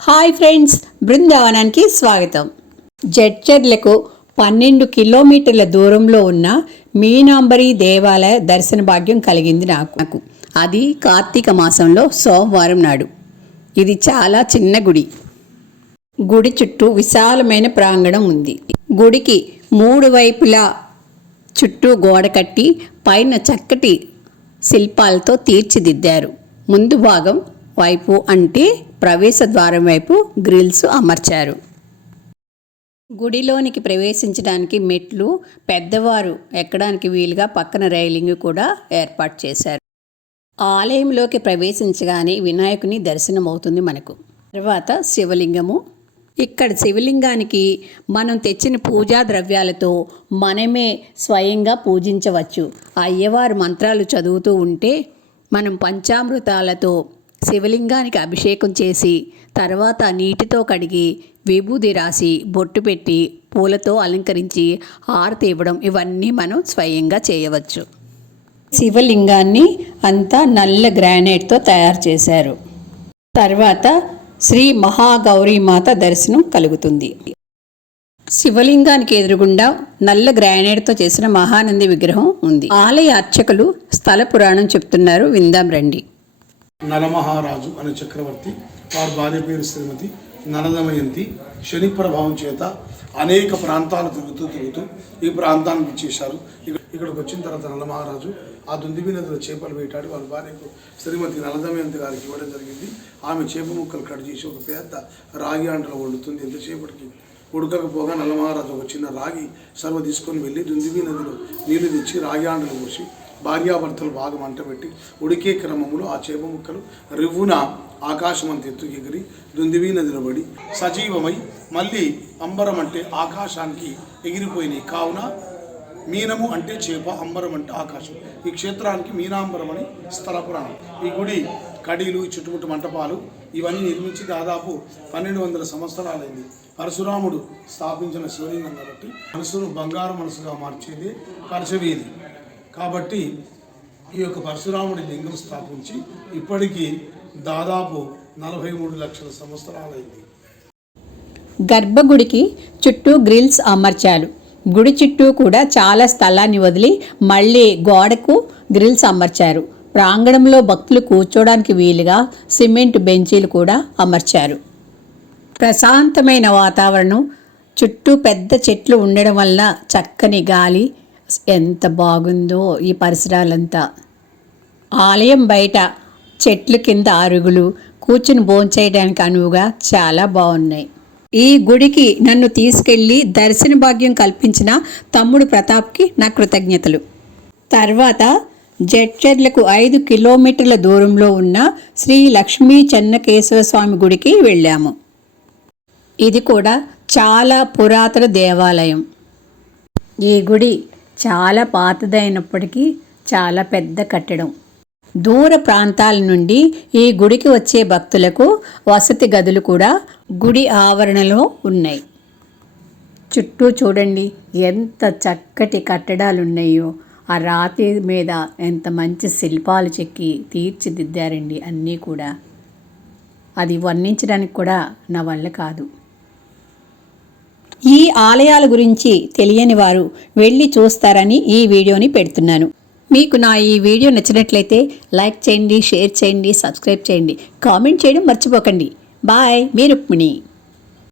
Hi friends బృందావనానికి స్వాగతం. జడ్చర్లకు పన్నెండు కిలోమీటర్ల దూరంలో ఉన్న మీనాంబరి దేవాలయ దర్శన భాగ్యం కలిగింది నాకు. అది కార్తీక మాసంలో సోమవారం నాడు. ఇది చాలా చిన్న గుడి. గుడి చుట్టూ విశాలమైన ప్రాంగణం ఉంది. గుడికి మూడు వైపులా చుట్టూ గోడ కట్టి పైన చక్కటి శిల్పాలతో తీర్చిదిద్దారు. ముందు భాగం వైపు అంటే ప్రవేశ ద్వారం వైపు గ్రిల్స్ అమర్చారు. గుడిలోనికి ప్రవేశించడానికి మెట్లు పెద్దవారు ఎక్కడానికి వీలుగా పక్కన రైలింగ్ కూడా ఏర్పాటు చేశారు. ఆలయంలోకి ప్రవేశించగానే వినాయకుని దర్శనం అవుతుంది మనకు. తర్వాత శివలింగము. ఇక్కడ శివలింగానికి మనం తెచ్చిన పూజా ద్రవ్యాలతో మనమే స్వయంగా పూజించవచ్చు. అయ్యవారు మంత్రాలు చదువుతూ ఉంటే మనం పంచామృతాలతో శివలింగానికి అభిషేకం చేసి తర్వాత నీటితో కడిగి విభూది రాసి బొట్టు పెట్టి పూలతో అలంకరించి హారతి ఇవ్వడం ఇవన్నీ మనం స్వయంగా చేయవచ్చు. శివలింగాన్ని అంతా నల్ల గ్రానైట్తో తయారు చేశారు. తర్వాత శ్రీ మహాగౌరీమాత దర్శనం కలుగుతుంది. శివలింగానికి ఎదురుగుండా నల్ల గ్రానైట్తో చేసిన మహానంది విగ్రహం ఉంది. ఆలయ అర్చకులు స్థల పురాణం చెప్తున్నారు విందాం రండి. నలమహారాజు అనే చక్రవర్తి వారి భార్య పేరు శ్రీమతి నలదమయంతి శని ప్రభావం చేత అనేక ప్రాంతాలు తిరుగుతూ తిరుగుతూ ఈ ప్రాంతానికి ఇచ్చేశారు ఇక్కడికి వచ్చిన తర్వాత నలమహారాజు ఆ దుందిబి నదిలో చేపలు వేటాడి వాళ్ళ భార్యకు శ్రీమతి నలదమయంతి గారికి ఇవ్వడం జరిగింది. ఆమె చేప ముక్కలు కట్ చేసి ఒక పెద్ద రాగి అంటలో వండుతుంది. ఎంతసేపటికి ఉడకకపోగా నల్లమహారాజు ఒక చిన్న రాగి సర్వ తీసుకొని వెళ్ళి దుందిబి నదిలో నీళ్ళు తెచ్చి రాగి ఆండలు పోసి భార్యాభర్తలు బాగా మంటపెట్టి ఉడికే క్రమంలో ఆ చేప ముక్కలు రివ్వున ఆకాశమంత ఎత్తు ఎగిరి దుందివీ నదిలో సజీవమై మళ్ళీ అంబరం అంటే ఆకాశానికి ఎగిరిపోయినాయి. కావున మీనము అంటే చేప అంబరం అంటే ఆకాశం. ఈ క్షేత్రానికి మీనాంబరం అని స్థలపురాణం ఈ గుడి కడీలు చుట్టుముట్టు మంటపాలు ఇవన్నీ నిర్మించి దాదాపు పన్నెండు వందల సంవత్సరాలైంది. పరశురాముడు స్థాపించిన శివలింగం కాబట్టి మనసును బంగారు మనసుగా మార్చేది కర్షవీధి కాబట్టి ఈ యొక్క పరశురాముడి లింగం స్థాపించి ఇప్పటికీ దాదాపు నలభై మూడు లక్షల సంవత్సరాలైంది. గర్భగుడికి చుట్టూ గ్రిల్స్ అమర్చారు. గుడి చుట్టూ కూడా చాలా స్థలాన్ని వదిలి మళ్ళీ గోడకు గ్రిల్స్ అమర్చారు. ప్రాంగణంలో భక్తులు కూర్చోడానికి వీలుగా సిమెంట్ బెంచీలు కూడా అమర్చారు. ప్రశాంతమైన వాతావరణం చుట్టూ పెద్ద చెట్లు ఉండడం వల్ల చక్కని గాలి ఎంత బాగుందో ఈ పరిసరాలంతా. ఆలయం బయట చెట్ల కింద అరుగులు కూర్చుని భోంచేయడానికి అనువుగా చాలా బాగున్నాయి. ఈ గుడికి నన్ను తీసుకెళ్ళి దర్శన భాగ్యం కల్పించిన తమ్ముడు ప్రతాప్కి నా కృతజ్ఞతలు. తర్వాత జడ్చర్లకు ఐదు కిలోమీటర్ల దూరంలో ఉన్న శ్రీ లక్ష్మీ చెన్నకేశవ స్వామి గుడికి వెళ్ళాము. ఇది కూడా చాలా పురాతన దేవాలయం. ఈ గుడి చాలా పాతదైనప్పటికీ చాలా పెద్ద కట్టడం. దూర ప్రాంతాల నుండి ఈ గుడికి వచ్చే భక్తులకు వసతి గదులు కూడా గుడి ఆవరణలో ఉన్నాయి. చుట్టూ చూడండి ఎంత చక్కటి కట్టడాలు ఉన్నాయో ఆ రాతి మీద ఎంత మంచి శిల్పాలు చెక్కి తీర్చిదిద్దారండి అన్నీ కూడా. అది వర్ణించడానికి కూడా నా వల్ల కాదు. ఈ ఆలయాల గురించి తెలియని వారు వెళ్ళి చూస్తారని ఈ వీడియోని పెడుతున్నాను. మీకు నా ఈ వీడియో నచ్చినట్లయితే లైక్ చేయండి షేర్ చేయండి సబ్స్క్రైబ్ చేయండి కామెంట్ చేయడం మర్చిపోకండి. బాయ్ మీ రుక్మిణి.